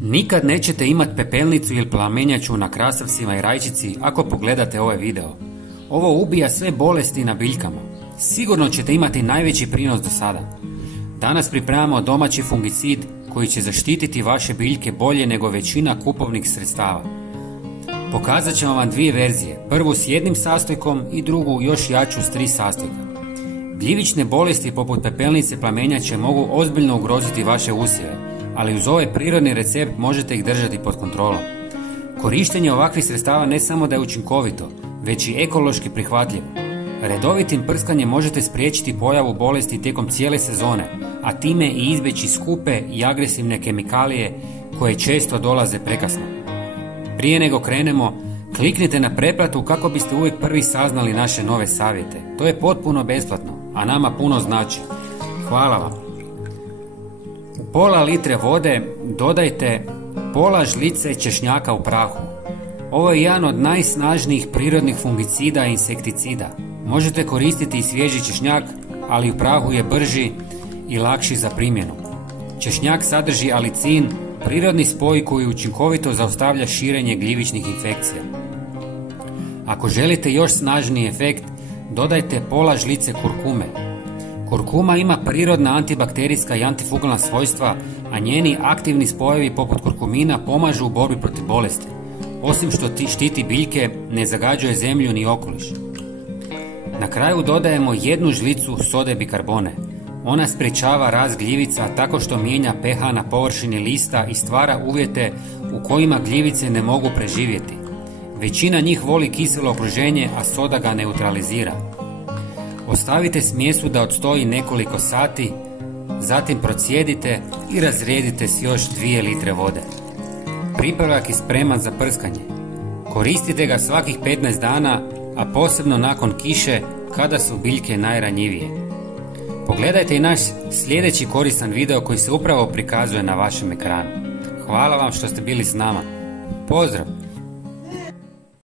Nikad nećete imati pepelnicu ili plamenjaču na krasavcima i rajčici ako pogledate ovaj video. Ovo ubija sve bolesti na biljkama. Sigurno ćete imati najveći prinos do sada. Danas pripremamo domaći fungicid koji će zaštititi vaše biljke bolje nego većina kupovnih sredstava. Pokazat ćemo vam dvije verzije, prvu s jednim sastojkom i drugu još jaču s 3 sastojka. Gljivične bolesti poput pepelnice plamenjače mogu ozbiljno ugroziti vaše usjeve, ali uz ovaj prirodni recept možete ih držati pod kontrolom. Korištenje ovakvih sredstava ne samo da je učinkovito, već i ekološki prihvatljivo. Redovitim prskanjem možete spriječiti pojavu bolesti tijekom cijele sezone, a time i izbjeći skupe i agresivne kemikalije koje često dolaze prekasno. Prije nego krenemo, kliknite na pretplatu kako biste uvijek prvi saznali naše nove savjete. To je potpuno besplatno, a nama puno znači. Hvala vam. U pola litre vode dodajte pola žlice češnjaka u prahu. Ovo je jedan od najsnažnijih prirodnih fungicida i insekticida. Možete koristiti i svježi češnjak, ali u prahu je brži i lakši za primjenu. Češnjak sadrži alicin, prirodni spoj koji učinkovito zaustavlja širenje gljivičnih infekcija. Ako želite još snažniji efekt, dodajte pola žlice kurkume. Kurkuma ima prirodna antibakterijska i antifungalna svojstva, a njeni aktivni spojevi poput kurkumina pomažu u borbi protiv bolesti. Osim što štiti biljke, ne zagađuje zemlju ni okoliš. Na kraju dodajemo 1 žlicu sode bikarbone. Ona sprječava rast gljivica tako što mijenja pH na površini lista i stvara uvjete u kojima gljivice ne mogu preživjeti. Većina njih voli kiselo okruženje, a soda ga neutralizira. Ostavite smjesu da odstoji nekoliko sati, zatim procijedite i razrijedite s još 2 litre vode. Pripravak je spreman za prskanje. Koristite ga svakih 15 dana, a posebno nakon kiše kada su biljke najranjivije. Pogledajte i naš sljedeći koristan video koji se upravo prikazuje na vašem ekranu. Hvala vam što ste bili s nama. Pozdrav!